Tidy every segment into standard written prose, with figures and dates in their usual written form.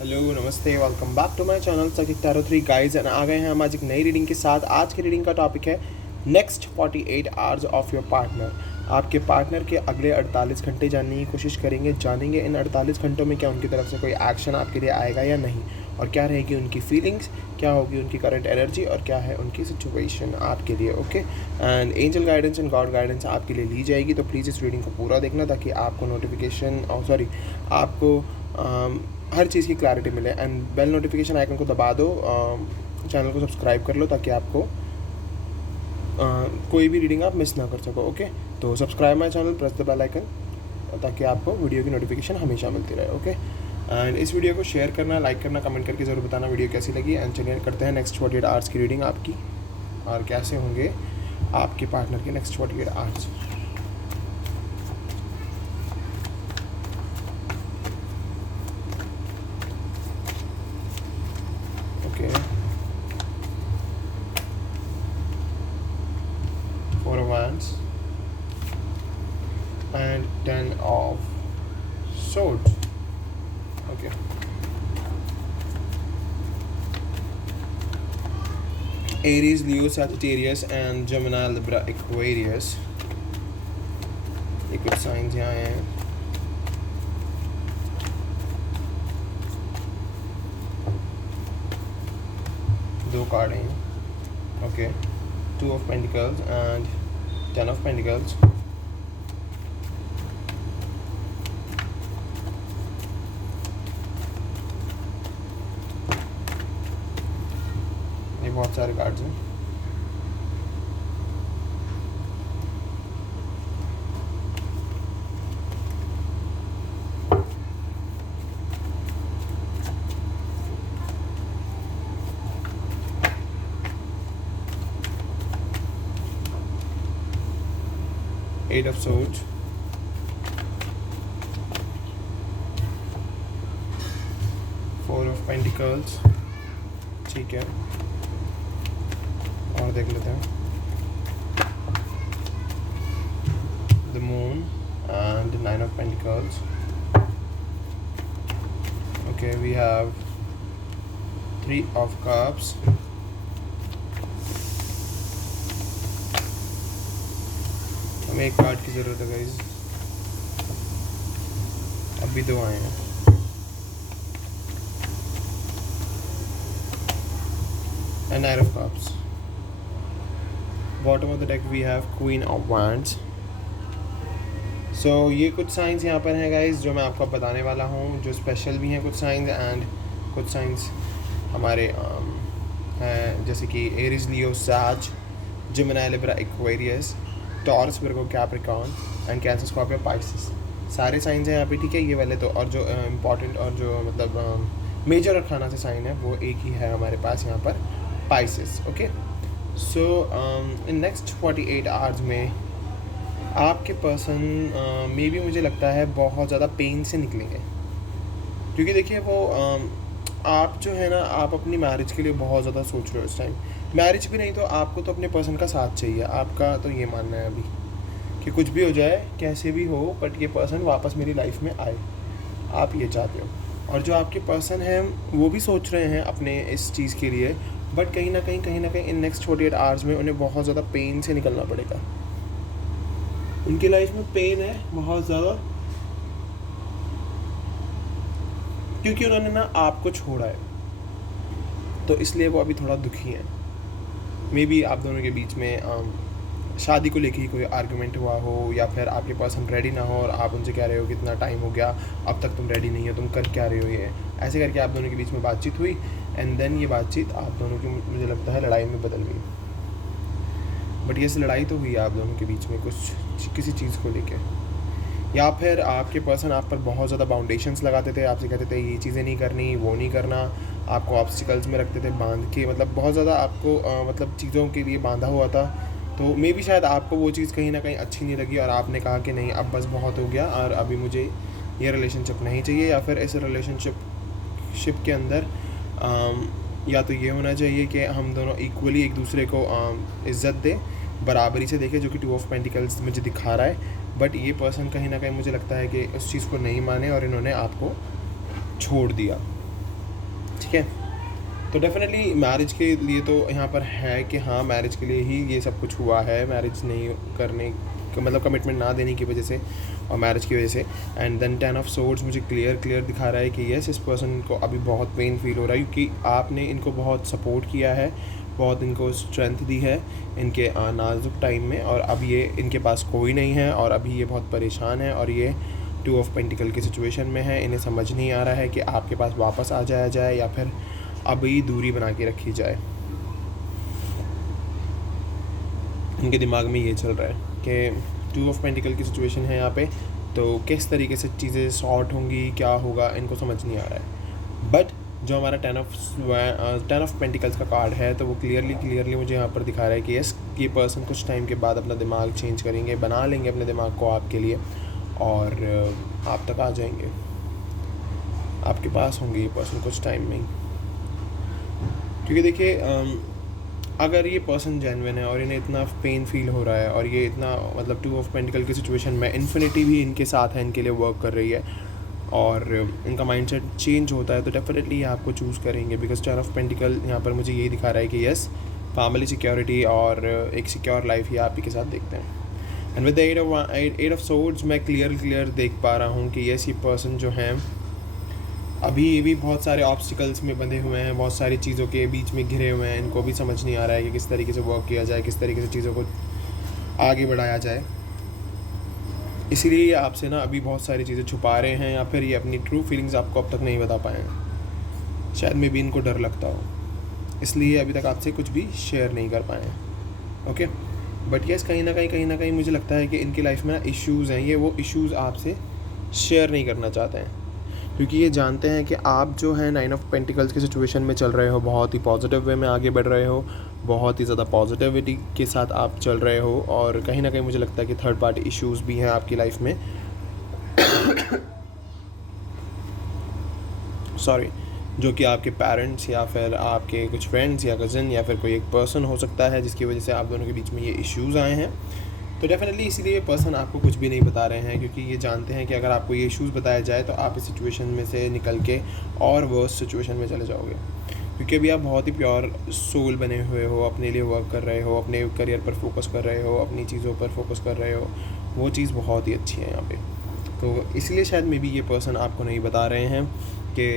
Hello नमस्ते, welcome back to my channel सकिक tarot 3 guys. And आ गए हैं हम आज एक नई रीडिंग के साथ। आज की रीडिंग का टॉपिक है next 48 hours of your partner. आपके पार्टनर के अगले 48 घंटे जानने की कोशिश करेंगे। जानेंगे इन 48 घंटों में क्या उनकी तरफ से कोई एक्शन आपके लिए आएगा या नहीं, और क्या रहेगी उनकी फीलिंग्स, क्या होगी उनकी करंट एनर्जी, और क्या है उनकी सिचुएशन आपके लिए। Okay, and angel guidance and God guidance आपके लिए ली जाएगी। तो प्लीज़ इस रीडिंग को पूरा देखना ताकि आपको नोटिफिकेशन आपको हर चीज़ की क्लैरिटी मिले। एंड बेल नोटिफिकेशन आइकन को दबा दो, चैनल को सब्सक्राइब कर लो ताकि आपको कोई भी रीडिंग आप मिस ना कर सको। ओके, तो subscribe my channel, press the bell icon ताकि आपको वीडियो की नोटिफिकेशन हमेशा मिलती रहे। ओके, एंड इस वीडियो को शेयर करना, लाइक करना, कमेंट करके ज़रूर बताना वीडियो कैसी लगी। एंड चलिए करते हैं नेक्स्ट 48 आवर्स की रीडिंग आपकी, और कैसे होंगे आपके पार्टनर के next 48 hours. Four of Wands and 10 of Swords. Okay. Aries, Leo, Sagittarius and Gemini, Libra, Aquarius. ये कुछ साइंस यहाँ हैं। दो कार्ड हैं। Okay, Two of Pentacles and 10 of Pentacles. ये बहुत सारे कार्ड्स हैं। Eight of Swords, Four of Pentacles, ठीक है, और देख लेते हैं The Moon and Nine of Pentacles. Okay, we have Three of Cups, हमें एक कार्ड की ज़रूरत है गाइज। अभी दो आए हैं। And Knight of Cups. Bottom of the deck we have Queen of Wands. So ये कुछ साइंस यहाँ पर हैं गाइज जो मैं आपको बताने वाला हूँ, जो स्पेशल भी हैं कुछ साइंस, एंड कुछ साइंस हमारे हैं जैसे कि एरीज, लियो, साज, Gemini, Libra, Aquarius, taurus, Virgo, Capricorn and cancer, Scorpio, Pisces. सारे साइंस हैं यहाँ पे, ठीक है। ये वाले तो, और जो इम्पॉर्टेंट और जो मतलब मेजर और खाना से साइन है वो एक ही है हमारे पास यहाँ पर, पाइसेस। ओके, सो इन नेक्स्ट 48 आवर्स में आपके पर्सन मे भी मुझे लगता है बहुत ज़्यादा पेन से निकलेंगे, क्योंकि देखिए वो आप जो है ना, आप अपनी मैरिज के लिए बहुत ज़्यादा सोच रहे हो इस टाइम। मैरिज भी नहीं तो आपको तो अपने पर्सन का साथ चाहिए। आपका तो ये मानना है अभी कि कुछ भी हो जाए, कैसे भी हो, बट ये पर्सन वापस मेरी लाइफ में आए, आप ये चाहते हो। और जो आपके पर्सन हैं वो भी सोच रहे हैं अपने इस चीज़ के लिए, बट कहीं ना कहीं इन नेक्स्ट 48 आवर्स में उन्हें बहुत ज़्यादा पेन से निकलना पड़ेगा। उनकी लाइफ में पेन है बहुत ज़्यादा, क्योंकि उन्होंने ना आपको छोड़ा है, तो इसलिए वो अभी थोड़ा दुखी हैं। मे बी आप दोनों के बीच में शादी को लेके ही कोई आर्गुमेंट हुआ हो, या फिर आपके पर्सन रेडी ना हो और आप उनसे कह रहे हो कि इतना टाइम हो गया, अब तक तुम रेडी नहीं हो, तुम कर क्या रहे हो, ये ऐसे करके आप दोनों के बीच में बातचीत हुई, एंड देन ये बातचीत आप दोनों की मुझे लगता है लड़ाई में बदल गई। बट ये लड़ाई तो हुई आप दोनों के बीच में कुछ किसी चीज़ को लेके, या फिर आपके पर्सन आप पर बहुत ज़्यादा बाउंडेशंस लगाते थे, आपसे कहते थे ये चीज़ें नहीं करनी, वो नहीं करना, आपको ऑब्स्टिकल्स में रखते थे बांध के, मतलब बहुत ज़्यादा आपको मतलब चीज़ों के लिए बांधा हुआ था। तो मे भी शायद आपको वो चीज़ कहीं ना कहीं अच्छी नहीं लगी, और आपने कहा कि नहीं अब बस बहुत हो गया, और अभी मुझे ये रिलेशनशिप नहीं चाहिए, या फिर इस रिलेशनशिप के अंदर या तो ये होना चाहिए कि हम दोनों इक्वली एक दूसरे को इज़्ज़त दें, बराबरी से देखें, जो कि टू ऑफ पेंटिकल्स मुझे दिखा रहा है। बट ये पर्सन कहीं ना कहीं मुझे लगता है कि उस चीज़ को नहीं माने और इन्होंने आपको छोड़ दिया। ठीक है। तो डेफिनेटली मैरिज के लिए तो यहाँ पर है कि हाँ, मैरिज के लिए ही ये सब कुछ हुआ है, मैरिज नहीं करने मतलब कमिटमेंट ना देने की वजह से और मैरिज की वजह से। एंड देन 10 ऑफ सोर्ड्स मुझे क्लियर दिखा रहा है कि यस, इस पर्सन को अभी बहुत पेन फील हो रहा है, क्योंकि आपने इनको बहुत सपोर्ट किया है, बहुत इनको स्ट्रेंथ दी है इनके नाजुक टाइम में, और अब ये इनके पास कोई नहीं है और अभी ये बहुत परेशान है और ये 2 ऑफ पेंटिकल की सिचुएशन में है। इन्हें समझ नहीं आ रहा है कि आपके पास वापस आ जाया जाए या फिर अभी दूरी बना के रखी जाए। इनके दिमाग में ये चल रहा है कि 2 ऑफ पेंटिकल की सिचुएशन है यहाँ पे, तो किस तरीके से चीज़ें सॉर्ट होंगी, क्या होगा, इनको समझ नहीं आ रहा है। बट जो हमारा 10 ऑफ पेंटिकल्स का कार्ड है, तो वो क्लियरली मुझे यहाँ पर दिखा रहा है कि यस, ये पर्सन कुछ टाइम के बाद अपना दिमाग चेंज करेंगे, बना लेंगे अपने दिमाग को आपके लिए और आप तक आ जाएंगे, आपके पास होंगे ये पर्सन कुछ टाइम में ही। क्योंकि देखिए, अगर ये पर्सन जेन्युइन है और इन्हें इतना पेन फील हो रहा है और ये इतना मतलब 2 ऑफ पेंटिकल की सिचुएशन में इन्फिनिटी भी इनके साथ है, इनके लिए वर्क कर रही है और इनका माइंडसेट चेंज होता है, तो डेफिनेटली ये आपको चूज़ करेंगे। बिकॉज 10 ऑफ पेंटिकल यहाँ पर मुझे यही दिखा रहा है कि यस, फैमिली सिक्योरिटी और एक सिक्योर लाइफ ही आप ही के साथ देखते हैं। And with the 8 of swords मैं क्लियर देख पा रहा हूँ कि यस, ये पर्सन जो है अभी ये भी बहुत सारे ऑब्स्टिकल्स में बंधे हुए हैं, बहुत सारी चीज़ों के बीच में घिरे हुए हैं। इनको भी समझ नहीं आ रहा है कि किस तरीके से वर्क किया जाए, किस तरीके से चीज़ों को आगे बढ़ाया जाए। इसीलिए ये आपसे ना अभी बहुत सारी चीज़ें छुपा रहे हैं या फिर ये अपनी ट्रू फीलिंग्स आपको अब तक नहीं बता पाए हैं। शायद में भी इनको डर लगता हो, इसलिए अभी तक आपसे कुछ भी शेयर नहीं कर पाए हैं। ओके, बट यस, कहीं ना कहीं मुझे लगता है कि इनकी लाइफ में ना इश्यूज़ हैं, ये वो इश्यूज़ आपसे शेयर नहीं करना चाहते हैं, क्योंकि ये जानते हैं कि आप जो है 9 ऑफ पेंटिकल्स की सिचुएशन में चल रहे हो, बहुत ही पॉजिटिव वे में आगे बढ़ रहे हो, बहुत ही ज़्यादा पॉजिटिविटी के साथ आप चल रहे हो, और कहीं ना कहीं मुझे लगता है कि थर्ड पार्टी इश्यूज़ भी हैं आपकी लाइफ में सॉरी, जो कि आपके पेरेंट्स या फिर आपके कुछ फ्रेंड्स या कज़न या फिर कोई एक पर्सन हो सकता है जिसकी वजह से आप दोनों के बीच में ये इश्यूज़ आए हैं। तो डेफिनेटली इसीलिए ये पर्सन आपको कुछ भी नहीं बता रहे हैं, क्योंकि ये जानते हैं कि अगर आपको ये इश्यूज़ बताया जाए तो आप इस सिचुएशन में से निकल के और वर्स्ट सिचुएशन में चले जाओगे। क्योंकि अभी आप बहुत ही प्योर सोल बने हुए हो, अपने लिए वर्क कर रहे हो, अपने करियर पर फोकस कर रहे हो, अपनी चीज़ों पर फोकस कर रहे हो, वो चीज़ बहुत ही अच्छी है यहाँ पे। तो इसलिए शायद मे बी ये पर्सन आपको नहीं बता रहे हैं कि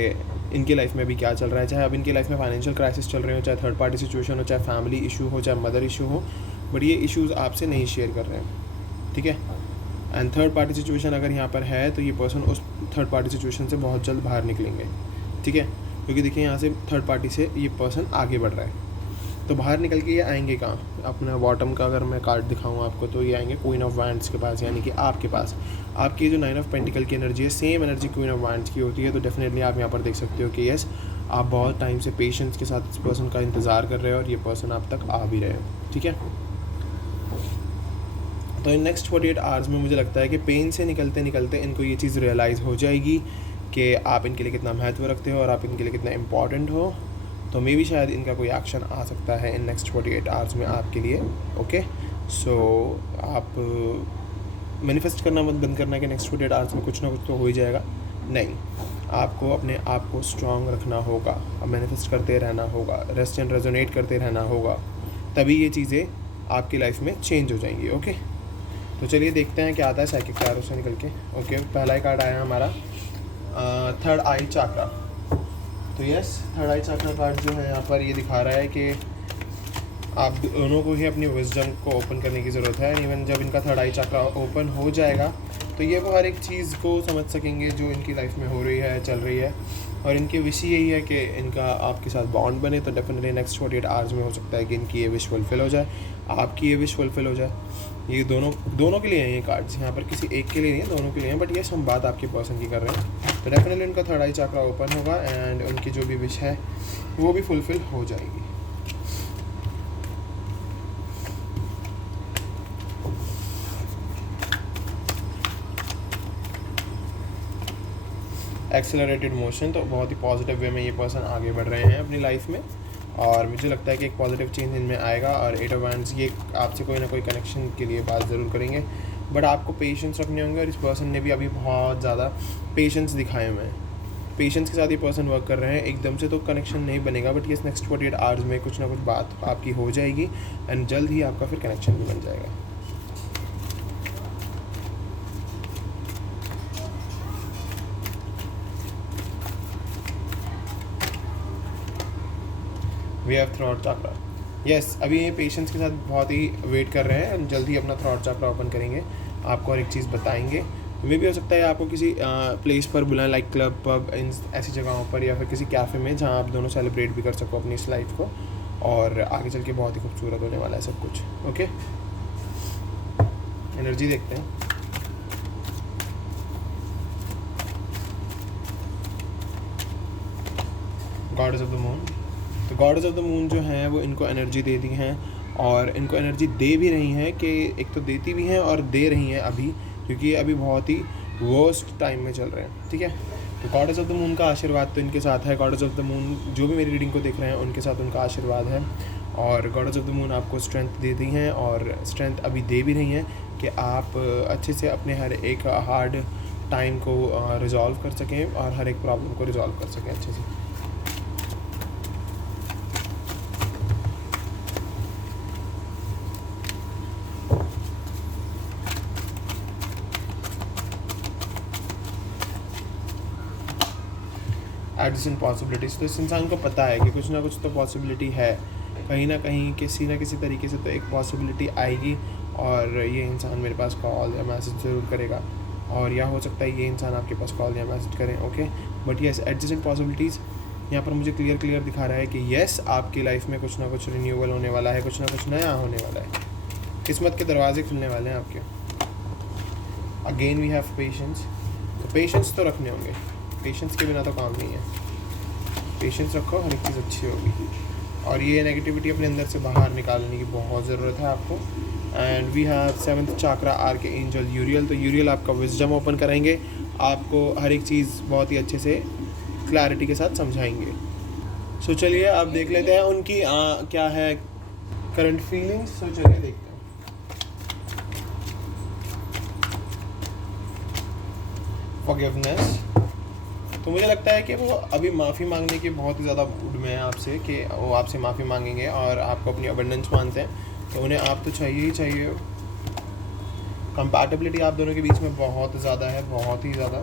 इनकी लाइफ में भी क्या चल रहा है। चाहे अब इनकी लाइफ में फाइनेंशियल क्राइसिस चल रहे हो, चाहे थर्ड पार्टी सिचुएशन हो, चाहे फैमिली इशू हो, चाहे मदर इशू हो, बट ये इश्यूज़ आपसे नहीं शेयर कर रहे हैं, ठीक है। एंड थर्ड पार्टी सिचुएशन अगर यहाँ पर है तो ये पर्सन उस थर्ड पार्टी सिचुएशन से बहुत जल्द बाहर निकलेंगे, ठीक है। क्योंकि देखिए यहाँ से थर्ड पार्टी से ये पर्सन आगे बढ़ रहा है, तो बाहर निकल के ये आएंगे कहाँ? अपना बॉटम का अगर मैं कार्ड दिखाऊँ आपको, तो ये आएंगे क्वीन ऑफ वैंड्स के पास, यानी कि आपके पास। आपकी जो 9 ऑफ पेंटिकल की एनर्जी है, same energy queen of wands की होती है। तो डेफिनेटली आप यहाँ पर देख सकते हो कि यस, आप बहुत टाइम से पेशेंस के साथ इस पर्सन का इंतज़ार कर रहे हो और ये पर्सन आप तक आ भी रहे हो, ठीक है। तो इन नेक्स्ट 48 आवर्स में मुझे लगता है कि पेन से निकलते निकलते इनको ये चीज़ रियलाइज़ हो जाएगी कि आप इनके लिए कितना महत्व रखते हो और आप इनके लिए कितना इम्पॉर्टेंट हो। तो मे भी शायद इनका कोई एक्शन आ सकता है इन नेक्स्ट 48 आवर्स में आपके लिए। ओके, सो आप मैनिफेस्ट करना मत बंद करना कि नेक्स्ट 48 आवर्स में कुछ ना कुछ तो हो ही जाएगा। नहीं, आपको अपने आप को स्ट्रॉन्ग रखना होगा, मैनिफेस्ट करते रहना होगा, रेस्ट एंड रेजोनेट करते रहना होगा, तभी ये चीज़ें आपकी लाइफ में चेंज हो जाएंगी। ओके, तो चलिए देखते हैं क्या आता है साइकिक टैरो से निकल के। ओके, पहला ही कार्ड आया हमारा थर्ड आई चाक्रा। तो यस, थर्ड आई चाक्रा कार्ड जो है यहाँ पर ये दिखा रहा है कि आप दोनों को ही अपनी विजडम को ओपन करने की ज़रूरत है। इवन जब इनका थर्ड आई चाक्रा ओपन हो जाएगा तो ये वो हर एक चीज़ को समझ सकेंगे जो इनकी लाइफ में हो रही है, चल रही है, और इनकी विश यही है कि इनका आपके साथ बॉन्ड बने। तो डेफिनेटली नेक्स्ट 48 आवर्स में हो सकता है कि इनकी ये विश फुलफिल हो जाए, आपकी ये विश फुलफिल हो जाए। ये दोनों के लिए हैं ये कार्ड्स, यहाँ पर किसी एक के लिए नहीं है, दोनों के लिए हैं। बट यस, हम बात आपके पर्सन की कर रहे हैं, तो डेफिनेटली उनका थर्ड आई चाक्रा ओपन होगा एंड उनकी जो भी विश है वो भी फुलफिल हो जाएगी। एक्सेलरेटेड मोशन, तो बहुत ही पॉजिटिव वे में ये पर्सन आगे बढ़ रहे हैं अपनी लाइफ में, और मुझे लगता है कि एक पॉजिटिव चेंज इनमें आएगा। और 8 ऑफ वैंड्स ये आपसे कोई ना कोई कनेक्शन के लिए बात ज़रूर करेंगे, बट आपको पेशेंस रखने होंगे, और इस पर्सन ने भी अभी बहुत ज़्यादा पेशेंस दिखाए हुए हैं। पेशेंस के साथ ये पर्सन वर्क कर रहे हैं। एकदम से तो कनेक्शन नहीं बनेगा, बट ये नेक्स्ट 48 आवर्स में कुछ ना कुछ बात आपकी हो जाएगी एंड जल्द ही आपका फिर कनेक्शन भी बन जाएगा। We have throat chakra. Yes, अभी ये पेशेंस के साथ बहुत ही वेट कर रहे हैं, जल्द ही अपना थ्रॉट चाक्रा ओपन करेंगे, आपको और एक चीज़ बताएंगे। मे भी हो सकता है आपको किसी प्लेस पर बुलाएं, लाइक क्लब, पब, इन ऐसी जगहों पर, या फिर किसी कैफ़े में जहाँ आप दोनों सेलिब्रेट भी कर सको अपनी इस लाइफ को, और आगे चल के बहुत ही खूबसूरत होने वाला है सब कुछ। ओके, एनर्जी देखते हैं। Goddess of the moon. तो गॉडेस ऑफ द मून जो है वो इनको एनर्जी दे दी हैं, और इनको एनर्जी दे भी रही हैं कि एक तो देती भी हैं और दे रही हैं अभी, क्योंकि ये अभी बहुत ही वर्स्ट टाइम में चल रहे हैं। ठीक है, तो गॉडेस ऑफ द मून का आशीर्वाद तो इनके साथ है। गॉडेस ऑफ द मून जो भी मेरी रीडिंग को देख रहे हैं उनके साथ उनका आशीर्वाद है, और गॉडेस ऑफ द मून आपको स्ट्रेंथ देती हैं, और स्ट्रेंथ अभी दे भी रही हैं कि आप अच्छे से अपने हर एक हार्ड टाइम को रिजॉल्व कर सकें और हर एक प्रॉब्लम को रिजॉल्व कर सकें अच्छे से। एडिशन पॉसिबिलिटीज़, तो इस इंसान को पता है कि कुछ ना कुछ तो पॉसिबिलिटी है, कहीं ना कहीं किसी ना किसी तरीके से तो एक पॉसिबिलिटी आएगी, और ये इंसान मेरे पास कॉल या मैसेज ज़रूर करेगा, और या हो सकता है ये इंसान आपके पास कॉल या मैसेज करें। Okay, but yes, adjacent possibilities यहाँ पर मुझे क्लियर दिखा रहा है कि येस, आपकी लाइफ में कुछ ना कुछ रिन्यूअल होने वाला है, कुछ ना कुछ नया होने वाला है, किस्मत के दरवाजे खुलने वाले हैं आपके। अगेन वी हैव पेशेंस, तो पेशेंस तो रखने होंगे, पेशेंस के बिना तो काम नहीं है। पेशेंस रखो, हर एक चीज़ अच्छी होगी, और ये नेगेटिविटी अपने अंदर से बाहर निकालने की बहुत ज़रूरत है आपको। And we have 7th chakra archangel Uriel. तो यूरियल आपका विजडम ओपन करेंगे, आपको हर एक चीज़ बहुत ही अच्छे से क्लैरिटी के साथ समझाएंगे। सो चलिए आप देख लेते हैं उनकी क्या है करंट फीलिंग्स। सो चलिए देखते हैं। फॉरगिवनेस, तो मुझे लगता है कि वो अभी माफ़ी मांगने के बहुत ही ज़्यादा मूड में है आपसे, कि वो आपसे माफ़ी मांगेंगे और आपको अपनी अबंडेंस मानते हैं, तो उन्हें आप तो चाहिए ही चाहिए। कंपैटिबिलिटी आप दोनों के बीच में बहुत ज़्यादा है, बहुत ही ज़्यादा,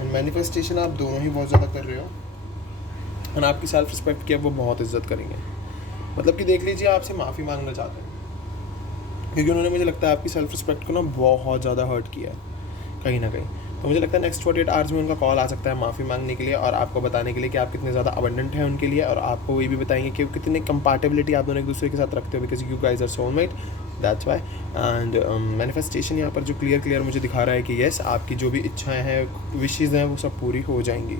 एंड मैनिफेस्टेशन आप दोनों ही बहुत ज़्यादा कर रहे हो, और आपकी सेल्फ रिस्पेक्ट की अब वो बहुत इज्जत करेंगे। मतलब कि देख लीजिए, आपसे माफ़ी मांगना चाहते हैं, क्योंकि उन्होंने मुझे लगता है आपकी सेल्फ रिस्पेक्ट को ना बहुत ज़्यादा हर्ट किया है कहीं ना कहीं। तो मुझे लगता है नेक्स्ट 48 आवर्स में उनका कॉल आ सकता है माफ़ी मांगने के लिए, और आपको बताने के लिए कि आप कितने ज़्यादा अबंडेंट हैं उनके लिए, और आपको ये भी बताएंगे कि कितने कंपैटिबिलिटी आप दोनों एक दूसरे के साथ रखते हो, because you guys are soulmate, that's why. And manifestation यहाँ पर जो क्लियर मुझे दिखा रहा है कि येस, आपकी जो भी इच्छाएँ हैं, विशेज़ हैं, वो सब पूरी हो जाएंगी।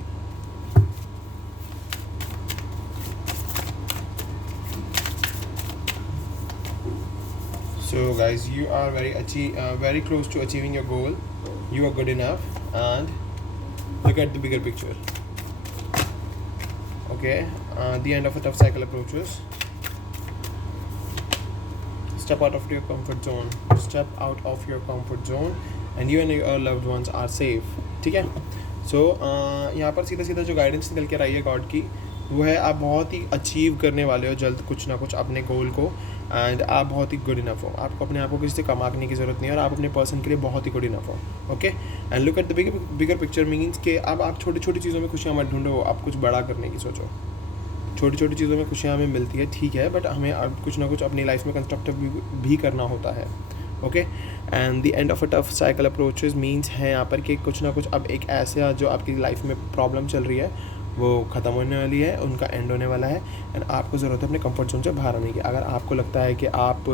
So guys, you are very close to achieving your goal. You are good enough, and look at the bigger picture. Okay, the end of a tough cycle approaches. Step out of your comfort zone. Step out of your comfort zone, and you and your loved ones are safe. ठीक है? So यहाँ पर सीधा जो guidance निकल के रही है गॉड की, वो है आप बहुत ही अचीव करने वाले हो जल्द कुछ ना कुछ अपने गोल को, एंड आप बहुत ही गुड इनफ हो। आपको अपने आप को किसी से कम आंकने की ज़रूरत नहीं है, और आप अपने पर्सन के लिए बहुत ही गुड इनफ हो। Okay, and look at the bigger picture means कि अब आप छोटी चीज़ों में खुशियाँ मत ढूंढो, आप कुछ बड़ा करने की सोचो। छोटी चीज़ों में खुशियाँ हमें मिलती है, ठीक है, बट हमें अब कुछ ना कुछ अपनी लाइफ में कंस्ट्रक्टिव भी करना होता है। Okay, and the end of a tough cycle approaches means है यहाँ पर कि कुछ ना कुछ अब एक ऐसा जो आपकी लाइफ में प्रॉब्लम चल रही है वो ख़त्म होने वाली है, उनका एंड होने वाला है, एंड आपको ज़रूरत है अपने कंफर्ट जोन से बाहर आने की। अगर आपको लगता है कि आप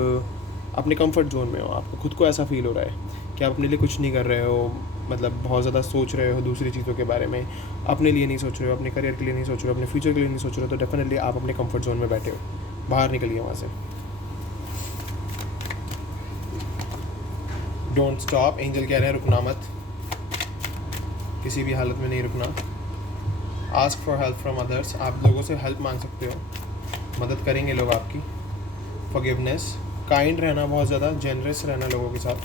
अपने कंफर्ट जोन में हो, आपको खुद को ऐसा फील हो रहा है कि आप अपने लिए कुछ नहीं कर रहे हो, मतलब बहुत ज़्यादा सोच रहे हो दूसरी चीज़ों के बारे में, अपने लिए नहीं सोच रहे हो, अपने करियर के लिए नहीं सोच रहे हो, अपने फ्यूचर के लिए नहीं सोच रहे हो, तो डेफिनेटली आप अपने कंफर्ट जोन में बैठे हो, बाहर निकलिए वहाँ से। डोंट स्टॉप, एंजल कह रहे हैं रुकना मत, किसी भी हालत में नहीं रुकना। Ask for help from others, आप लोगों से हेल्प मांग सकते हो, मदद करेंगे लोग आपकी। फॉरगिवनेस, काइंड रहना, बहुत ज़्यादा जेनरस रहना लोगों के साथ।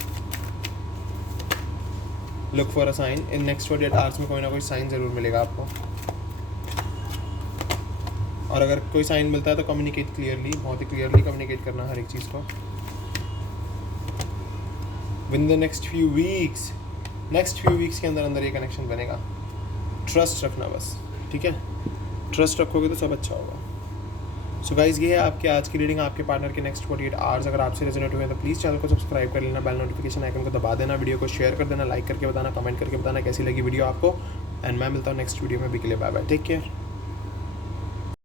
Look for a sign in next 48 hours में कोई ना कोई साइन ज़रूर मिलेगा आपको। और अगर कोई साइन मिलता है तो कम्युनिकेट क्लियरली, बहुत ही क्लियरली कम्युनिकेट करना हर एक चीज़ को। With the next few weeks के अंदर अंदर ये कनेक्शन बनेगा। ट्रस्ट रखना बस, ठीक है, ट्रस्ट रखोगे तो सब अच्छा होगा। सो गाइज़ ये है आपकी आज की रीडिंग आपके पार्टनर के नेक्स्ट 48 आवर्स। अगर आपसे रेजोनेट हुए तो प्लीज़ चैनल को सब्सक्राइब कर लेना, बेल नोटिफिकेशन आइकन को दबा देना, वीडियो को शेयर कर देना, लाइक करके बताना, कमेंट करके बताना कैसी लगी वीडियो आपको। एंड मैं मिलता हूँ नेक्स्ट वीडियो में। भी के लिए बाय बाय, टेक केयर।